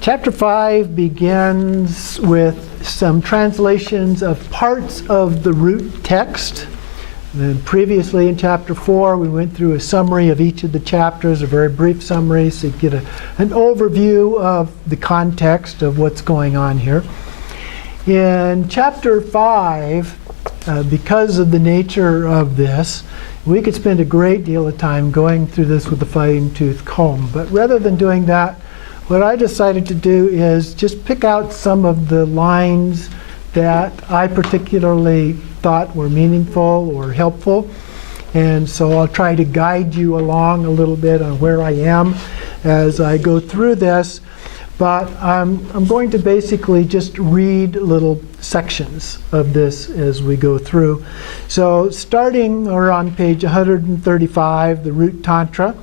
Chapter 5 begins with some translations of parts of the root text. Then previously in Chapter 4, we went through a summary of each of the chapters, a very brief summary, so you get an overview of the context of what's going on here. In Chapter 5, because of the nature of this, we could spend a great deal of time going through this with a fine-tooth comb. But rather than doing that, what I decided to do is just pick out some of the lines that I particularly thought were meaningful or helpful. And so I'll try to guide you along a little bit on where I am as I go through this. But I'm going to basically just read little sections of this as we go through. So starting on page 135, the Root Tantra.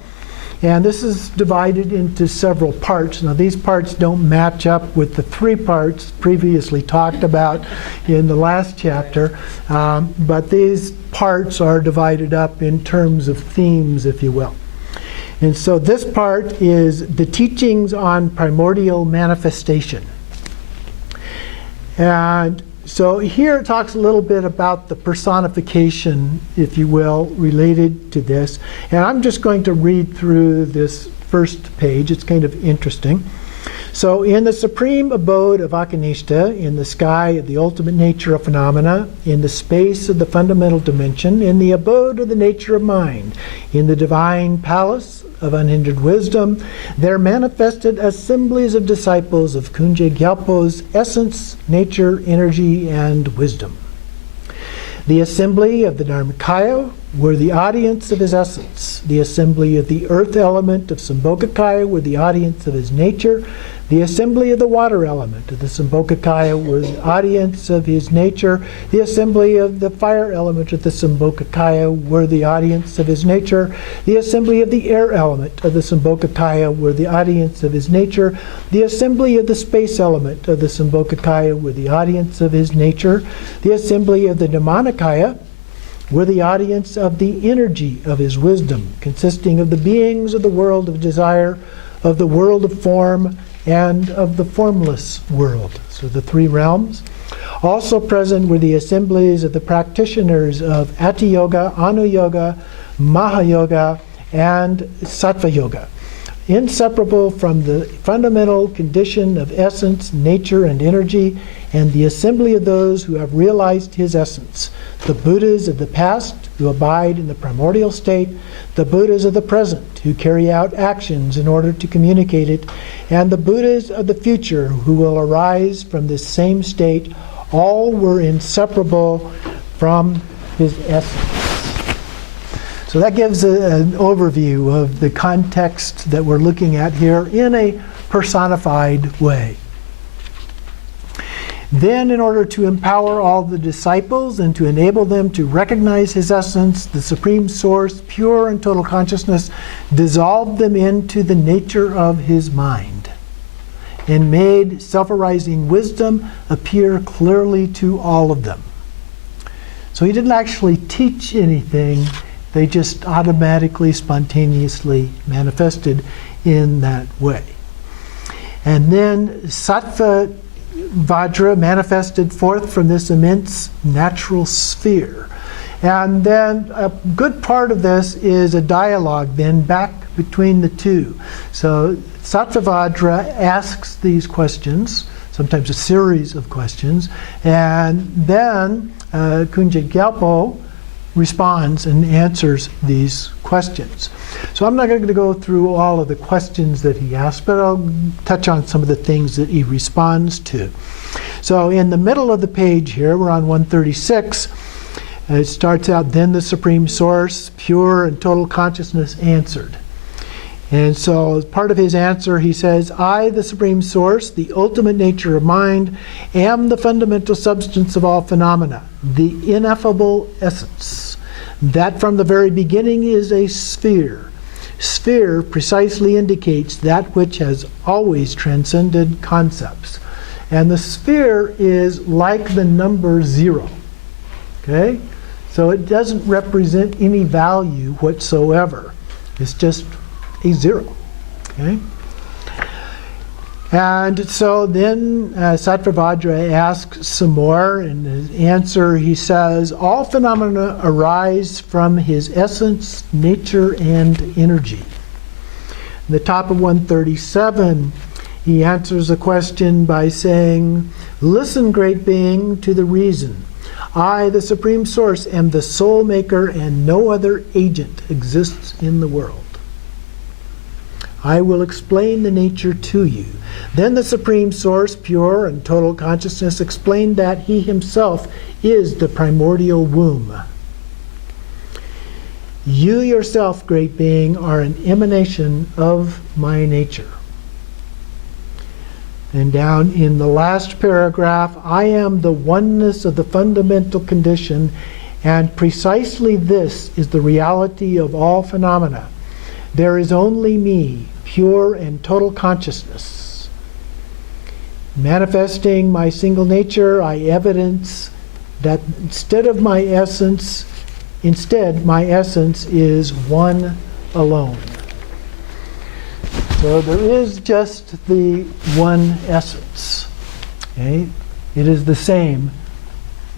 And this is divided into several parts. Now these parts don't match up with the 3 parts previously talked about in the last chapter, but these parts are divided up in terms of themes, if you will. And so this part is the teachings on primordial manifestation. And so here it talks a little bit about the personification, if you will, related to this. And I'm just going to read through this first page. It's kind of interesting. So in the supreme abode of Akanishta, in the sky of the ultimate nature of phenomena, in the space of the fundamental dimension, in the abode of the nature of mind, in the divine palace of unhindered wisdom, there manifested assemblies of disciples of Kunjed Gyalpo's essence, nature, energy, and wisdom. The assembly of the Dharmakaya were the audience of his essence. The assembly of the earth element of Sambhogakaya were the audience of his nature. The assembly of the water element of the Sambhogakaya were the audience of his nature. The assembly of the fire element of the Sambhogakaya were the audience of his nature. The assembly of the air element of the Sambhogakaya were the audience of his nature. The assembly of the space element of the Sambhogakaya were the audience of his nature. The assembly of the Dhammakaya were the audience of the energy of his wisdom, consisting of the beings of the world of desire, of the world of form, and of the formless world. So the 3 realms. Also present were the assemblies of the practitioners of Ati Yoga, Anu Yoga, Mahayoga, and Sattva Yoga, inseparable from the fundamental condition of essence, nature, and energy, and the assembly of those who have realized his essence, the Buddhas of the past who abide in the primordial state, the Buddhas of the present who carry out actions in order to communicate it, and the Buddhas of the future who will arise from this same state. All were inseparable from his essence. So that gives an overview of the context that we're looking at here in a personified way. Then, in order to empower all the disciples and to enable them to recognize his essence, the Supreme Source, pure and total consciousness, dissolved them into the nature of his mind and made self-arising wisdom appear clearly to all of them. So he didn't actually teach anything. They just automatically, spontaneously manifested in that way. And then Sattva Vajra manifested forth from this immense natural sphere. And then a good part of this is a dialogue then back between the two. So Sattva Vajra asks these questions, sometimes a series of questions, and then Kunjed Gyalpo responds and answers these questions. So I'm not going to go through all of the questions that he asked, but I'll touch on some of the things that he responds to. So in the middle of the page here, we're on 136, it starts out, then the Supreme Source, pure and total consciousness, answered. And so as part of his answer, he says, I, the Supreme Source, the ultimate nature of mind, am the fundamental substance of all phenomena, the ineffable essence. That from the very beginning is a sphere. Sphere precisely indicates that which has always transcended concepts. And the sphere is like the number 0. Okay? So it doesn't represent any value whatsoever. It's just a 0. Okay? And so then Sattva asks some more. In his answer, he says, all phenomena arise from his essence, nature, and energy. In the top of 137, he answers the question by saying, listen, great being, to the reason. I, the Supreme Source, am the soul maker, and no other agent exists in the world. I will explain the nature to you. Then the Supreme Source, pure and total consciousness, explained that he himself is the primordial womb. You yourself, great being, are an emanation of my nature. And down in the last paragraph, I am the oneness of the fundamental condition, and precisely this is the reality of all phenomena. There is only me, pure and total consciousness. Manifesting my single nature, I evidence that instead my essence is one alone. So there is just the one essence. Okay? It is the same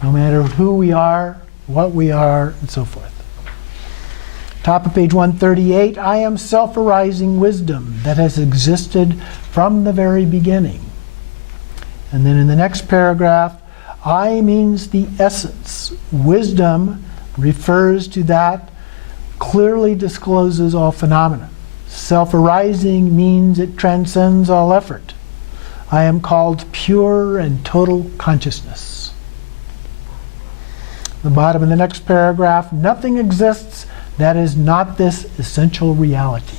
no matter who we are, what we are, and so forth. Top of page 138, I am self-arising wisdom that has existed from the very beginning. And then in the next paragraph, I means the essence. Wisdom refers to that, clearly discloses all phenomena. Self-arising means it transcends all effort. I am called pure and total consciousness. The bottom of the next paragraph, nothing exists that is not this essential reality.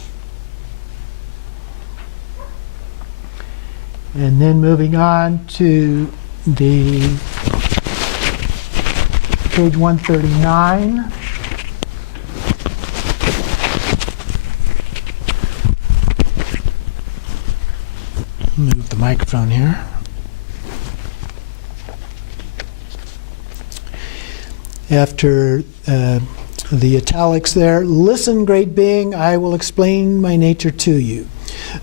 And then moving on to the page 139. Move the microphone here. After the italics there, listen, great being, I will explain my nature to you.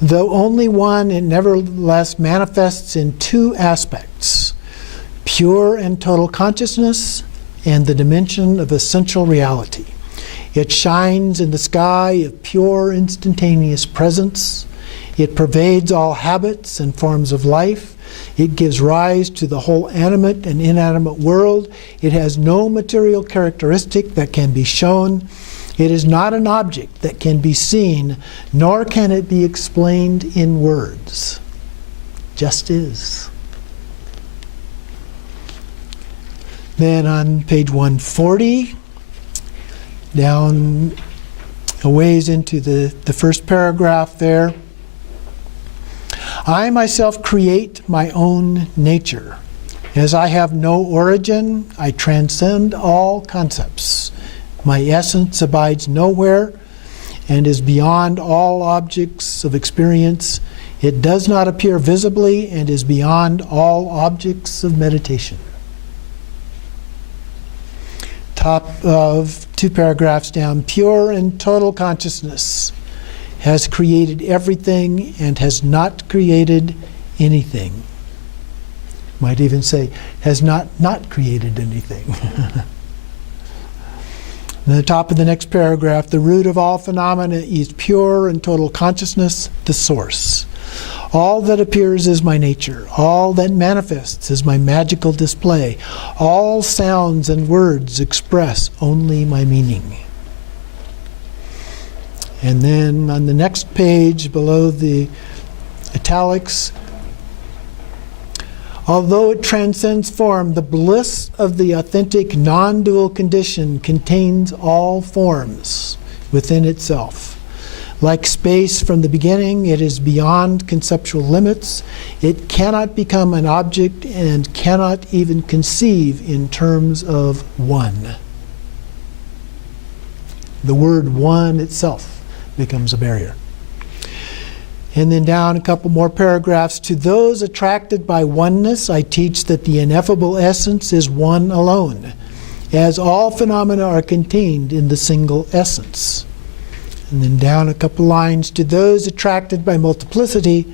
Though only one, it nevertheless manifests in two aspects, pure and total consciousness and the dimension of essential reality. It shines in the sky of pure instantaneous presence. It pervades all habits and forms of life. It gives rise to the whole animate and inanimate world. It has no material characteristic that can be shown. It is not an object that can be seen, nor can it be explained in words. Just is. Then on page 140, down a ways into the first paragraph there, I myself create my own nature. As I have no origin, I transcend all concepts. My essence abides nowhere and is beyond all objects of experience. It does not appear visibly and is beyond all objects of meditation. Top of two paragraphs down, pure and total consciousness has created everything and has not created anything. Might even say, has not created anything. In the top of the next paragraph, the root of all phenomena is pure and total consciousness, the source. All that appears is my nature. All that manifests is my magical display. All sounds and words express only my meaning. And then on the next page below the italics, although it transcends form, the bliss of the authentic non-dual condition contains all forms within itself. Like space from the beginning, it is beyond conceptual limits. It cannot become an object and cannot even conceive in terms of one. The word one itself becomes a barrier. And then down a couple more paragraphs. To those attracted by oneness, I teach that the ineffable essence is one alone, as all phenomena are contained in the single essence. And then down a couple lines, to those attracted by multiplicity,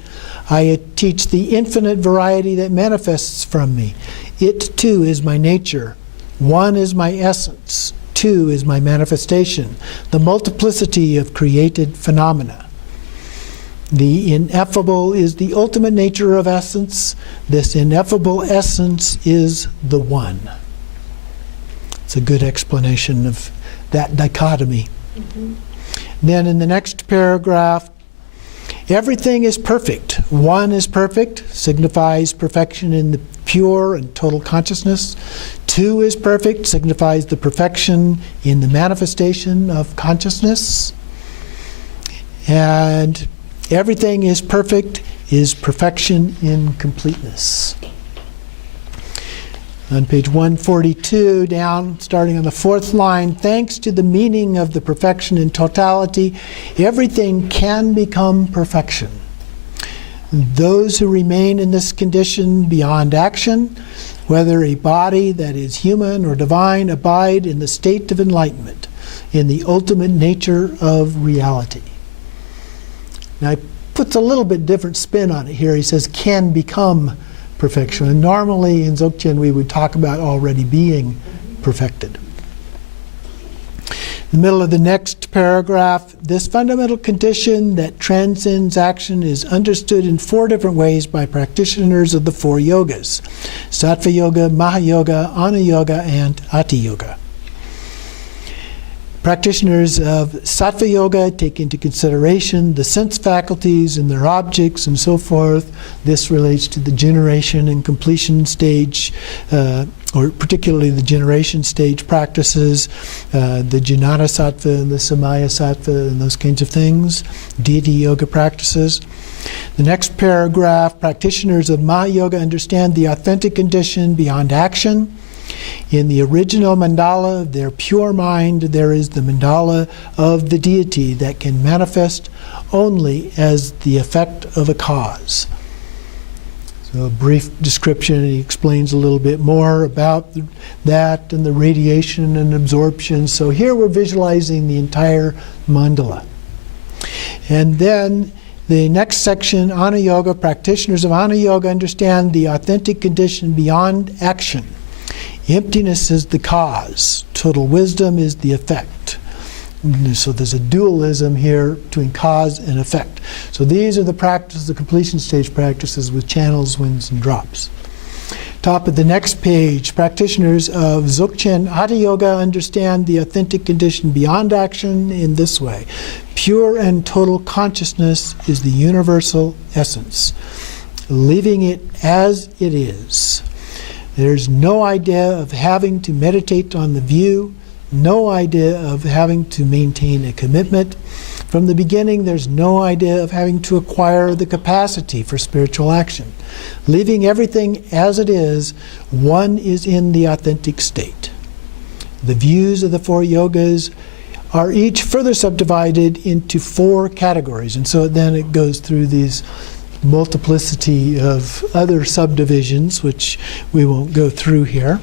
I teach the infinite variety that manifests from me. It too is my nature. One is my essence. Two is my manifestation. The multiplicity of created phenomena. The ineffable is the ultimate nature of essence. This ineffable essence is the one. It's a good explanation of that dichotomy. Mm-hmm. Then in the next paragraph, everything is perfect. One is perfect, signifies perfection in the pure and total consciousness. Two is perfect, signifies the perfection in the manifestation of consciousness. And everything is perfect is perfection in completeness. On page 142, down, starting on the fourth line, thanks to the meaning of the perfection in totality, everything can become perfection. Those who remain in this condition beyond action, whether a body that is human or divine, abide in the state of enlightenment, in the ultimate nature of reality. Now, he puts a little bit different spin on it here. He says, can become perfection. And normally in Dzogchen we would talk about already being perfected. In the middle of the next paragraph, this fundamental condition that transcends action is understood in four different ways by practitioners of the four yogas: Sattva Yoga, Mahayoga, Ana Yoga, and Ati Yoga. Practitioners of Sattva Yoga take into consideration the sense faculties and their objects and so forth. This relates to the generation and completion stage, or particularly the generation stage practices, the Jnana Sattva and the Samaya Sattva and those kinds of things, deity yoga practices. The next paragraph, practitioners of Mahayoga understand the authentic condition beyond action. In the original mandala of their pure mind, there is the mandala of the deity that can manifest only as the effect of a cause. So a brief description, he explains a little bit more about that and the radiation and absorption. So here we're visualizing the entire mandala. And then the next section, Ana Yoga, practitioners of Ana Yoga understand the authentic condition beyond action. Emptiness is the cause. Total wisdom is the effect. So there's a dualism here between cause and effect. So these are the practices, the completion stage practices with channels, winds, and drops. Top of the next page, practitioners of Dzogchen Hatha Yoga understand the authentic condition beyond action in this way. Pure and total consciousness is the universal essence, leaving it as it is. There's no idea of having to meditate on the view, no idea of having to maintain a commitment. From the beginning, there's no idea of having to acquire the capacity for spiritual action. Leaving everything as it is, one is in the authentic state. The views of the four yogas are each further subdivided into four categories, and so then it goes through these multiplicity of other subdivisions, which we won't go through here.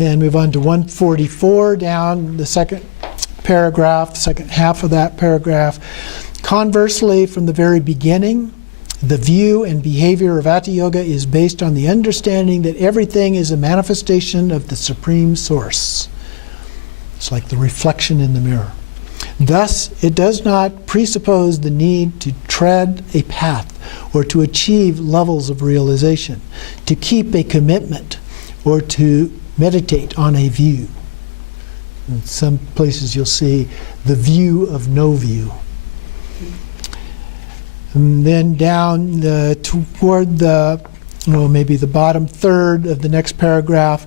And move on to 144, down the second paragraph, second half of that paragraph. Conversely, from the very beginning, the view and behavior of Hatha Yoga is based on the understanding that everything is a manifestation of the Supreme Source. It's like the reflection in the mirror. Thus, it does not presuppose the need to tread a path or to achieve levels of realization, to keep a commitment, or to meditate on a view. In some places you'll see the view of no view. And then down toward the, maybe the bottom third of the next paragraph,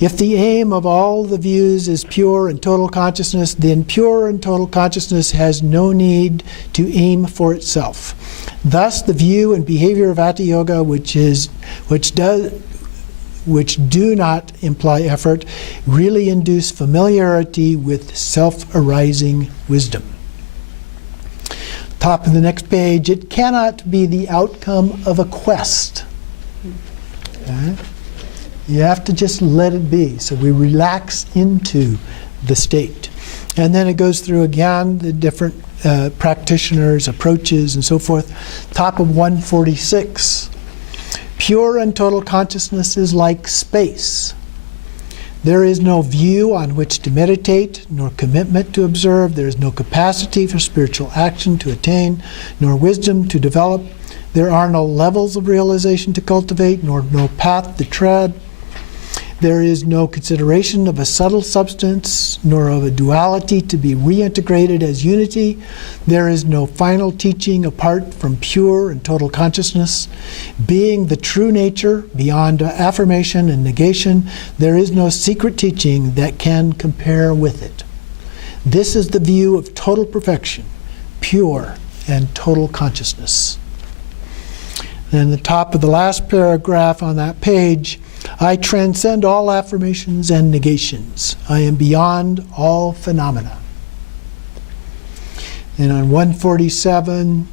if the aim of all the views is pure and total consciousness, then pure and total consciousness has no need to aim for itself. Thus, the view and behavior of Hatha Yoga, which do not imply effort, really induce familiarity with self-arising wisdom. Top of the next page, it cannot be the outcome of a quest. Okay? You have to just let it be. So we relax into the state. And then it goes through again the different practitioners, approaches, and so forth. Top of 146. Pure and total consciousness is like space. There is no view on which to meditate, nor commitment to observe. There is no capacity for spiritual action to attain, nor wisdom to develop. There are no levels of realization to cultivate, nor no path to tread. There is no consideration of a subtle substance, nor of a duality to be reintegrated as unity. There is no final teaching apart from pure and total consciousness. Being the true nature, beyond affirmation and negation, there is no secret teaching that can compare with it. This is the view of total perfection, pure and total consciousness. Then the top of the last paragraph on that page, I transcend all affirmations and negations. I am beyond all phenomena. And on 147,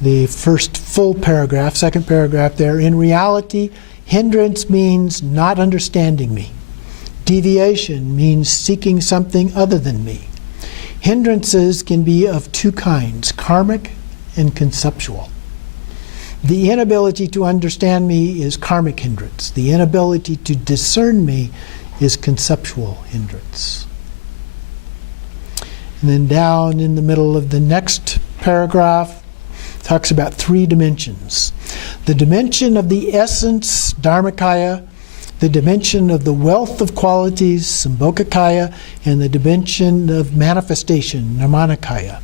the first full paragraph, second paragraph there, in reality, hindrance means not understanding me. Deviation means seeking something other than me. Hindrances can be of two kinds, karmic and conceptual. The inability to understand me is karmic hindrance. The inability to discern me is conceptual hindrance. And then down in the middle of the next paragraph, talks about three dimensions. The dimension of the essence, Dharmakaya, the dimension of the wealth of qualities, Sambhogakaya, and the dimension of manifestation, Nirmanakaya.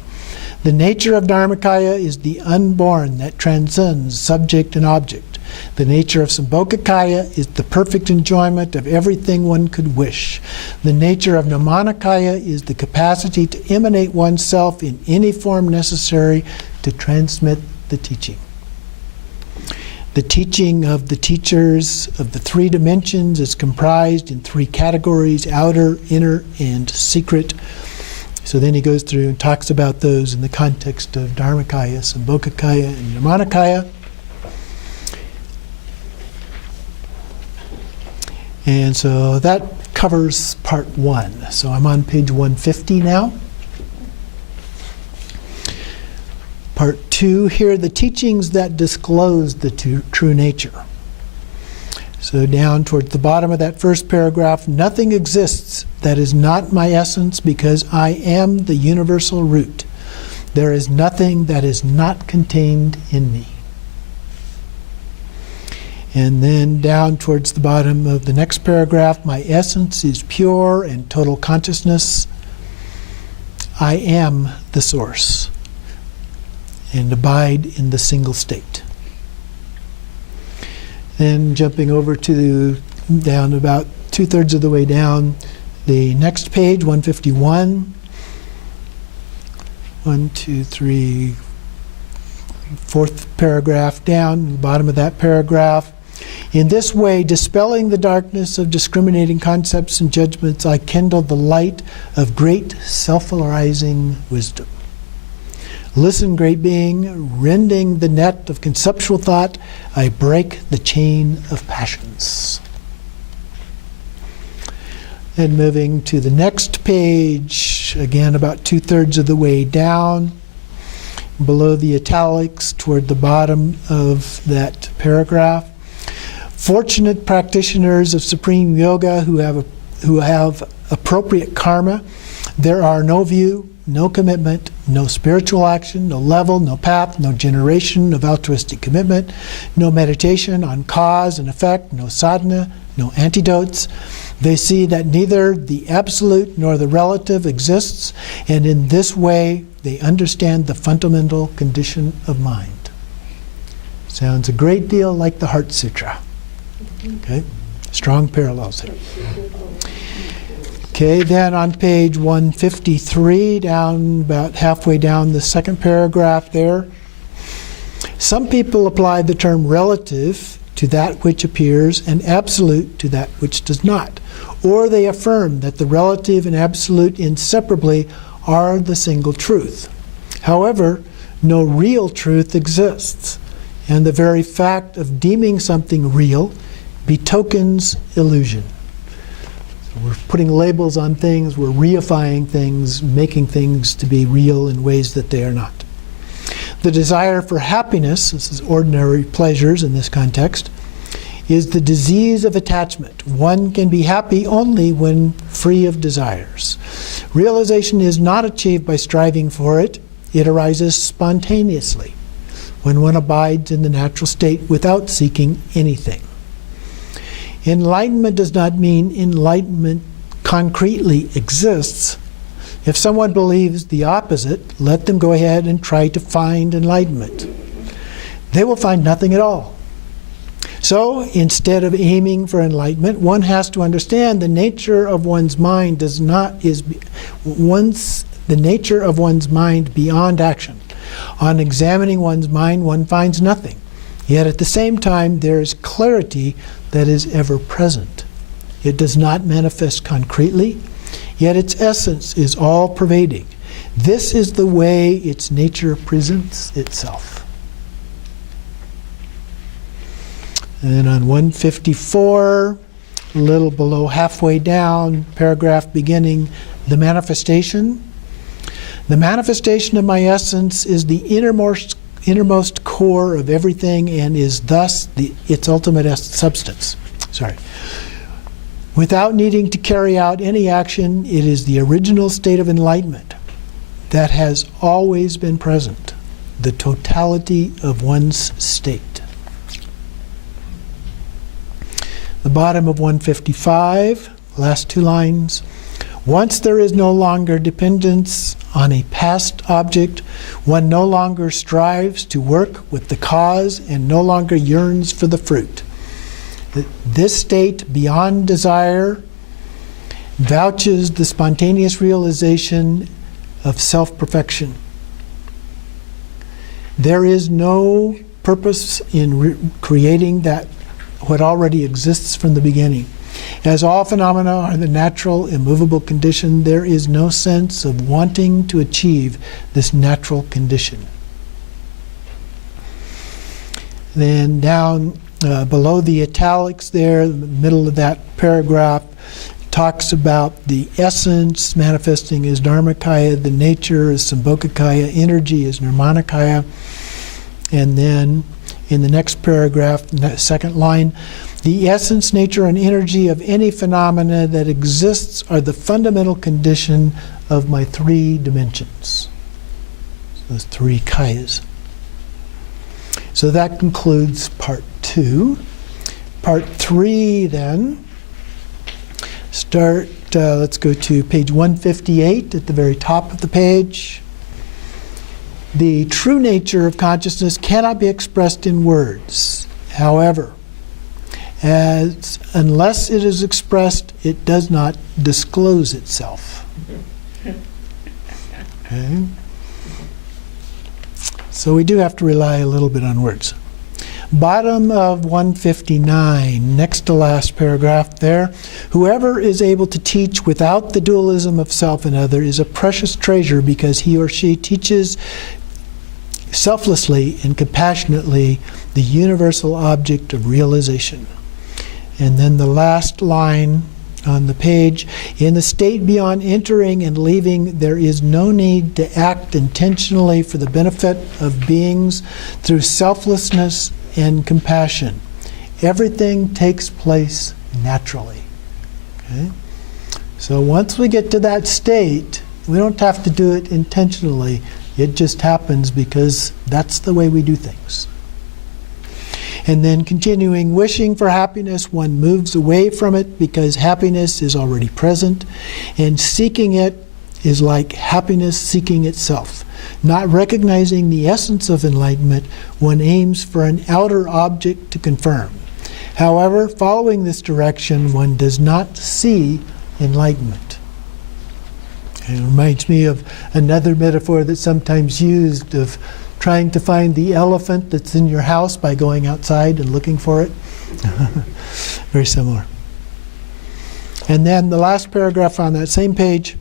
The nature of Dharmakaya is the unborn that transcends subject and object. The nature of Sambhogakaya is the perfect enjoyment of everything one could wish. The nature of Nirmanakaya is the capacity to emanate oneself in any form necessary to transmit the teaching. The teaching of the teachers of the three dimensions is comprised in three categories: outer, inner, and secret. So then he goes through and talks about those in the context of Dharmakaya, Sambhogakaya, and Nirmanakaya. And so that covers part one. So I'm on page 150 now. Part two, here are the teachings that disclose the true nature. So down towards the bottom of that first paragraph, nothing exists that is not my essence because I am the universal root. There is nothing that is not contained in me. And then down towards the bottom of the next paragraph, my essence is pure and total consciousness. I am the source and abide in the single state. Then jumping over to down about 2/3 of the way down, the next page, 151. 1, 2, 3, fourth paragraph down, the bottom of that paragraph. In this way, dispelling the darkness of discriminating concepts and judgments, I kindle the light of great self-arising wisdom. Listen, great being, rending the net of conceptual thought, I break the chain of passions. Then moving to the next page, again about 2/3 of the way down, below the italics toward the bottom of that paragraph. Fortunate practitioners of supreme yoga who have appropriate karma, there are no view, no commitment, no spiritual action, no level, no path, no generation of altruistic commitment, no meditation on cause and effect, no sadhana, no antidotes. They see that neither the absolute nor the relative exists, and in this way they understand the fundamental condition of mind. Sounds a great deal like the Heart Sutra. Okay, strong parallels here. Okay, then on page 153, down about halfway down the second paragraph there, some people apply the term relative to that which appears and absolute to that which does not. Or they affirm that the relative and absolute inseparably are the single truth. However, no real truth exists, and the very fact of deeming something real betokens illusion. We're putting labels on things, we're reifying things, making things to be real in ways that they are not. The desire for happiness, this is ordinary pleasures in this context, is the disease of attachment. One can be happy only when free of desires. Realization is not achieved by striving for it. It arises spontaneously when one abides in the natural state without seeking anything. Enlightenment does not mean enlightenment concretely exists. If someone believes the opposite, let them go ahead and try to find enlightenment. They will find nothing at all. So, instead of aiming for enlightenment, one has to understand the nature of one's mind the nature of one's mind beyond action. On examining one's mind, one finds nothing. Yet at the same time, there is clarity that is ever present. It does not manifest concretely, yet its essence is all-pervading. This is the way its nature presents itself. And on 154, a little below halfway down, paragraph beginning, the manifestation. The manifestation of my essence is the innermost core of everything and is thus its ultimate substance. Without needing to carry out any action, it is the original state of enlightenment that has always been present, the totality of one's state. The bottom of 155, last two lines. Once there is no longer dependence on a past object, one no longer strives to work with the cause and no longer yearns for the fruit. This state, beyond desire, vouches the spontaneous realization of self-perfection. There is no purpose in creating that what already exists from the beginning. As all phenomena are the natural, immovable condition, there is no sense of wanting to achieve this natural condition. Then down below the italics there, the middle of that paragraph, talks about the essence manifesting as Dharmakaya, the nature is Sambhogakaya, energy is Nirmanakaya. And then in the next paragraph, second line, the essence, nature, and energy of any phenomena that exists are the fundamental condition of my three dimensions. Those three kayas. So that concludes part 2. Part 3 then, let's go to page 158 at the very top of the page. The true nature of consciousness cannot be expressed in words. However, unless it is expressed, it does not disclose itself. Okay? So we do have to rely a little bit on words. Bottom of 159, next to last paragraph there. Whoever is able to teach without the dualism of self and other is a precious treasure because he or she teaches selflessly and compassionately the universal object of realization. And then the last line on the page, in the state beyond entering and leaving, there is no need to act intentionally for the benefit of beings through selflessness and compassion. Everything takes place naturally. Okay? So once we get to that state, we don't have to do it intentionally. It just happens because that's the way we do things. And then continuing, wishing for happiness, one moves away from it because happiness is already present. And seeking it is like happiness seeking itself. Not recognizing the essence of enlightenment, one aims for an outer object to confirm. However, following this direction, one does not see enlightenment. It reminds me of another metaphor that's sometimes used of trying to find the elephant that's in your house by going outside and looking for it. Very similar. And then the last paragraph on that same page,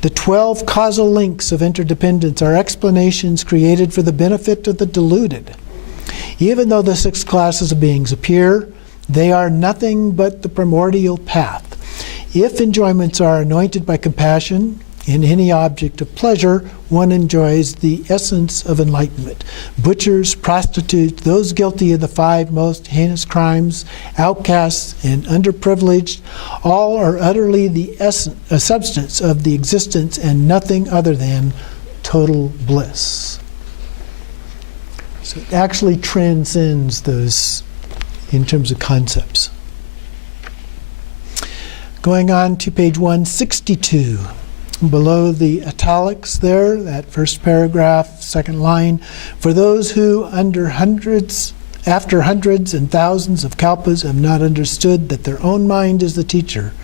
the 12 causal links of interdependence are explanations created for the benefit of the deluded. Even though the 6 classes of beings appear, they are nothing but the primordial path. If enjoyments are anointed by compassion, in any object of pleasure, one enjoys the essence of enlightenment. Butchers, prostitutes, those guilty of the 5 most heinous crimes, outcasts, and underprivileged, all are utterly the substance of the existence and nothing other than total bliss. So it actually transcends those in terms of concepts. Going on to page 162. Below the italics there, that first paragraph, second line, for those who after hundreds and thousands of kalpas have not understood that their own mind is the teacher,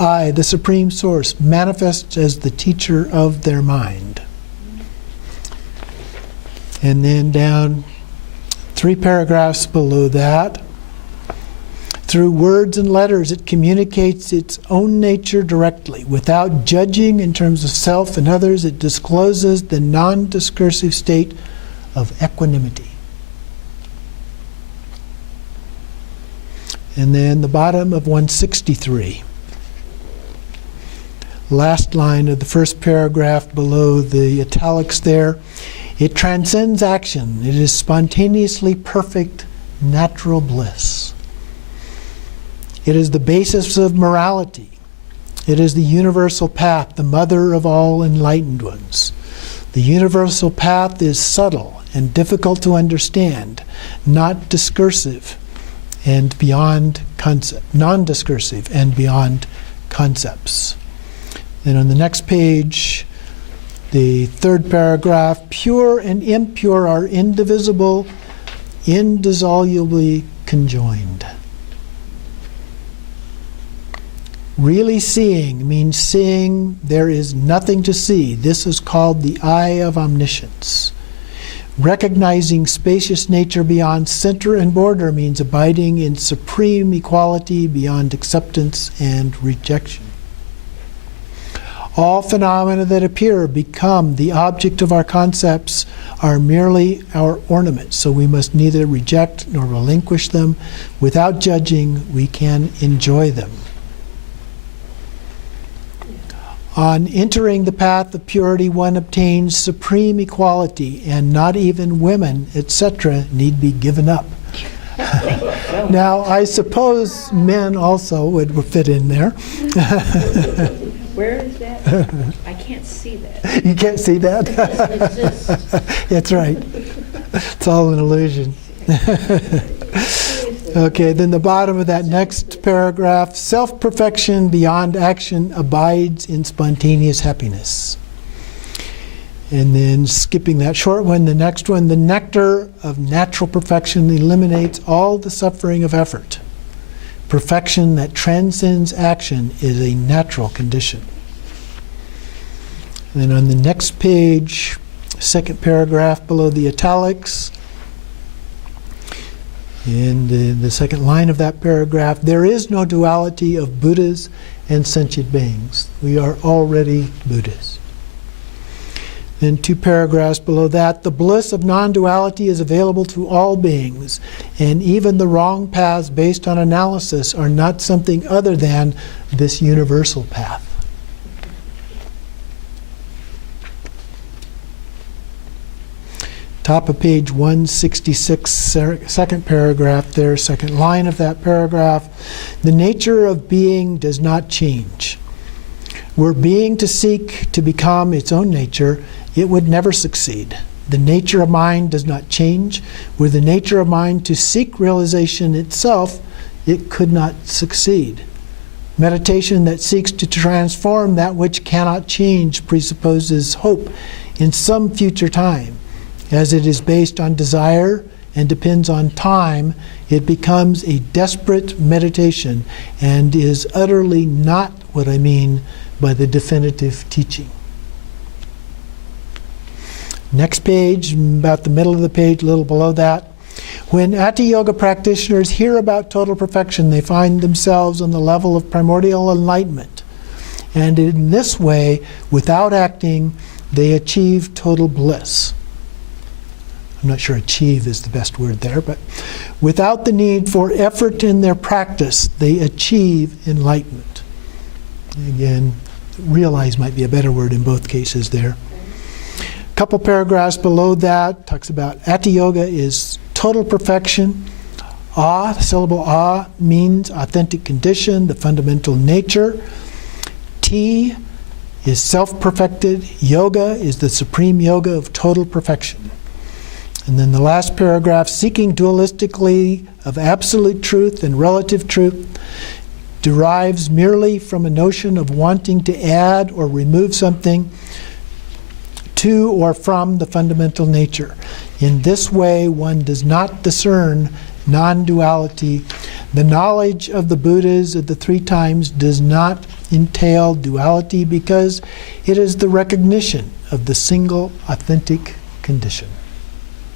I, the Supreme Source, manifests as the teacher of their mind. And then down 3 paragraphs below that, through words and letters, it communicates its own nature directly. Without judging in terms of self and others, it discloses the non-discursive state of equanimity. And then the bottom of 163. Last line of the first paragraph below the italics there. It transcends action. It is spontaneously perfect, natural bliss. It is the basis of morality. It is the universal path, the mother of all enlightened ones. The universal path is subtle and difficult to understand, not discursive and beyond concept, non-discursive and beyond concepts. Then on the next page, the 3rd paragraph, pure and impure are indivisible, indissolubly conjoined. Really seeing means seeing there is nothing to see. This is called the eye of omniscience. Recognizing spacious nature beyond center and border means abiding in supreme equality beyond acceptance and rejection. All phenomena that appear become the object of our concepts are merely our ornaments, so we must neither reject nor relinquish them. Without judging, we can enjoy them. On entering the path of purity, one obtains supreme equality, and not even women, etc., need be given up. Now, I suppose men also would fit in there. Where is that? I can't see that. You can't see that? It exists. That's right. It's all an illusion. Okay, then the bottom of that next paragraph, self-perfection beyond action abides in spontaneous happiness. And then skipping that short one, the next one, the nectar of natural perfection eliminates all the suffering of effort. Perfection that transcends action is a natural condition. And then on the next page, 2nd paragraph below the italics, in the 2nd line of that paragraph, there is no duality of Buddhas and sentient beings. We are already Buddhas. Then 2 paragraphs below that, the bliss of non-duality is available to all beings, and even the wrong paths based on analysis are not something other than this universal path. Top of page 166, 2nd paragraph there, 2nd line of that paragraph. The nature of being does not change. Were being to seek to become its own nature, it would never succeed. The nature of mind does not change. Were the nature of mind to seek realization itself, it could not succeed. Meditation that seeks to transform that which cannot change presupposes hope in some future time. As it is based on desire and depends on time, it becomes a desperate meditation and is utterly not what I mean by the definitive teaching. Next page, about the middle of the page, a little below that. When Hatha Yoga practitioners hear about total perfection, they find themselves on the level of primordial enlightenment. And in this way, without acting, they achieve total bliss. I'm not sure achieve is the best word there, but without the need for effort in their practice, they achieve enlightenment. Again, realize might be a better word in both cases there. A couple paragraphs below that talks about Ati Yoga is total perfection. The syllable A means authentic condition, the fundamental nature. T is self-perfected. Yoga is the supreme yoga of total perfection. And then the last paragraph, seeking dualistically of absolute truth and relative truth derives merely from a notion of wanting to add or remove something to or from the fundamental nature. In this way, one does not discern non-duality. The knowledge of the Buddhas of the three times does not entail duality because it is the recognition of the single authentic condition.